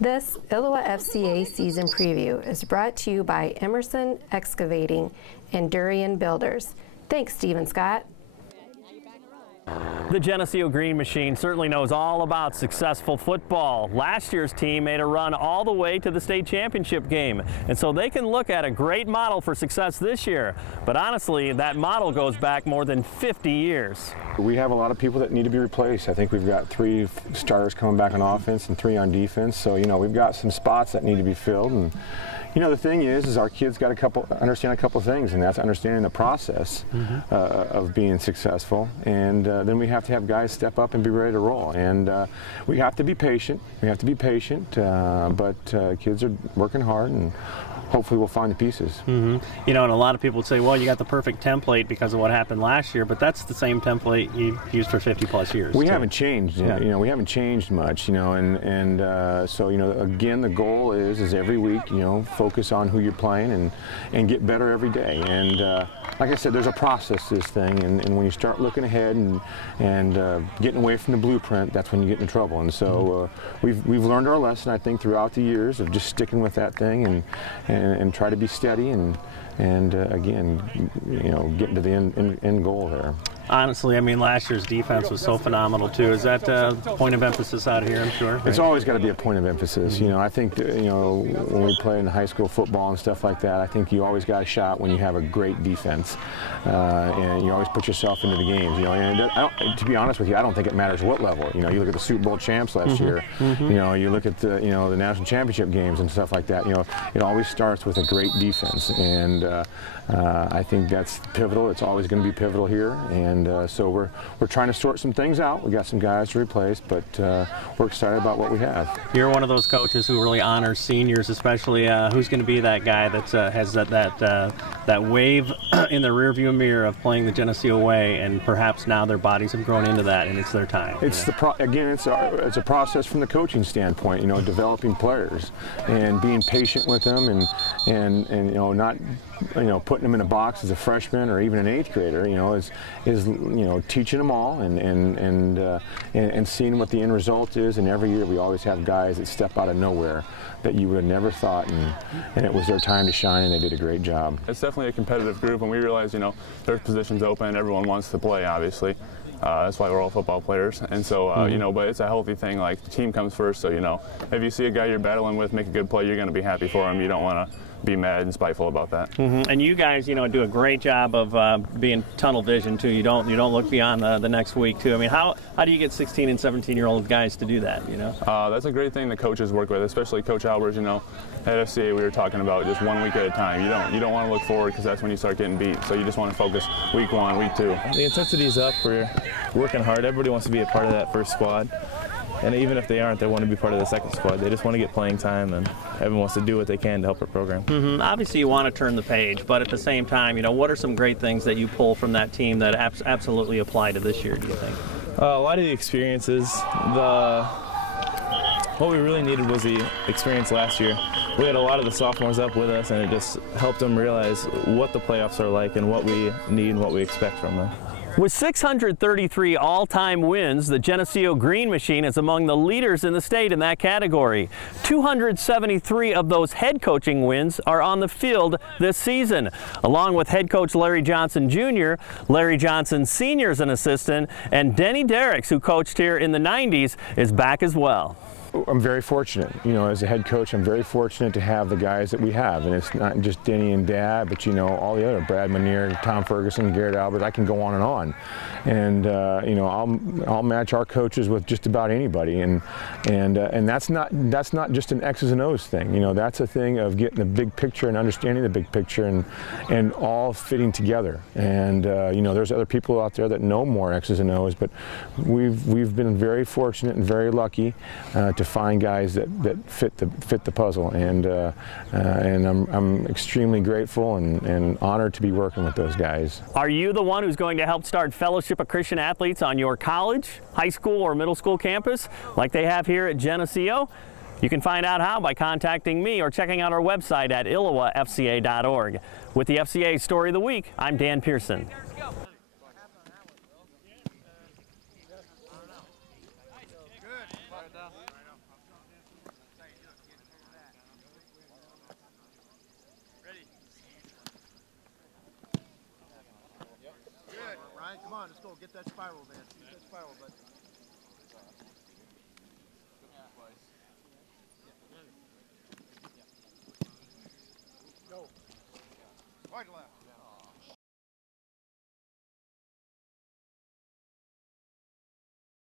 This ILLOWA FCA season preview is brought to you by Emerson Excavating and Durian Builders. Thanks, Stephen Scott. The Geneseo Green Machine certainly knows all about successful football. Last year's team made a run all the way to the state championship game, and so they can look at a great model for success this year. But honestly, that model goes back more than 50 years. We have a lot of people that need to be replaced. I think we've got 3 starters coming back on offense and 3 on defense, so we've got some spots that need to be filled. And the thing is our kids got to understand a couple things, and that's understanding the process of being successful. And then we have to have guys step up and be ready to roll. And we have to be patient. But kids are working hard, and hopefully we'll find the pieces. And a lot of people would say, well, you got the perfect template because of what happened last year, but that's the same template you've used for 50+ years. We haven't changed. We haven't changed much. So again, the goal is every week, focus on who you're playing and get better every day. And like I said, there's a process to this thing, and when you start looking ahead and getting away from the blueprint, that's when you get in trouble. And so we've learned our lesson, I think, throughout the years of just sticking with that thing and try to be steady and again, getting to the end goal there. Honestly, I mean, last year's defense was so phenomenal too. Is that a point of emphasis out here? I'm sure. Right? It's always got to be a point of emphasis. I think when we play in high school football and stuff like that, I think you always got a shot when you have a great defense, and you always put yourself into the games. And to be honest with you, I don't think it matters what level. You look at the Super Bowl champs last year. You look at the the national championship games and stuff like that. It always starts with a great defense, and I think that's pivotal. It's always going to be pivotal here, and so we're trying to sort some things out. We got some guys to replace, but we're excited about what we have. You're one of those coaches who really honors seniors, especially. Who's going to be that guy that has that wave in the rearview mirror of playing the Geneseo way, and perhaps now their bodies have grown into that, and it's their time. It's it's a process from the coaching standpoint. Developing players and being patient with them, and not putting them in a box as a freshman or even an 8th grader. Is teaching them all and seeing what the end result is. And every year we always have guys that step out of nowhere that you would have never thought, and it was their time to shine, and they did a great job. It's definitely a competitive group, and we realize there's positions open. Everyone wants to play, obviously. That's why we're all football players, and so but it's a healthy thing. Like, the team comes first, so if you see a guy you're battling with make a good play, you're going to be happy for him. You don't want to be mad and spiteful about that. And you guys, do a great job of being tunnel vision too. You don't look beyond the next week too. I mean, how do you get 16 and 17-year-old guys to do that? That's a great thing the coaches work with, especially Coach Albers. At FCA we were talking about just 1 week at a time. You don't want to look forward, because that's when you start getting beat. So you just want to focus week 1, week 2. The intensity's up. We're working hard. Everybody wants to be a part of that first squad. And even if they aren't, they want to be part of the second squad. They just want to get playing time, and everyone wants to do what they can to help our program. Obviously, you want to turn the page, but at the same time, what are some great things that you pull from that team that absolutely apply to this year, do you think? A lot of the experiences. What we really needed was the experience last year. We had a lot of the sophomores up with us, and it just helped them realize what the playoffs are like and what we need and what we expect from them. With 633 all-time wins, the Geneseo Green Machine is among the leaders in the state in that category. 273 of those head coaching wins are on the field this season. Along with head coach Larry Johnson Jr., Larry Johnson Sr. is an assistant, and Denny Derricks, who coached here in the 90s, is back as well. I'm very fortunate, as a head coach. I'm very fortunate to have the guys that we have, and it's not just Denny and Dad, but all the other, Brad Manier, Tom Ferguson, Garrett Albert. I can go on and on, and I'll match our coaches with just about anybody, and that's not just an X's and O's thing. That's a thing of getting the big picture and understanding the big picture, and all fitting together. And there's other people out there that know more X's and O's, but we've been very fortunate and very lucky to find guys that fit the puzzle, and I'm extremely grateful and honored to be working with those guys. Are you the one who's going to help start Fellowship of Christian Athletes on your college, high school, or middle school campus like they have here at Geneseo? You can find out how by contacting me or checking out our website at illowafca.org. With the FCA Story of the Week, I'm Dan Pearson. on, let's go. Get that spiral, man. Get that spiral, bud. Go. Right left.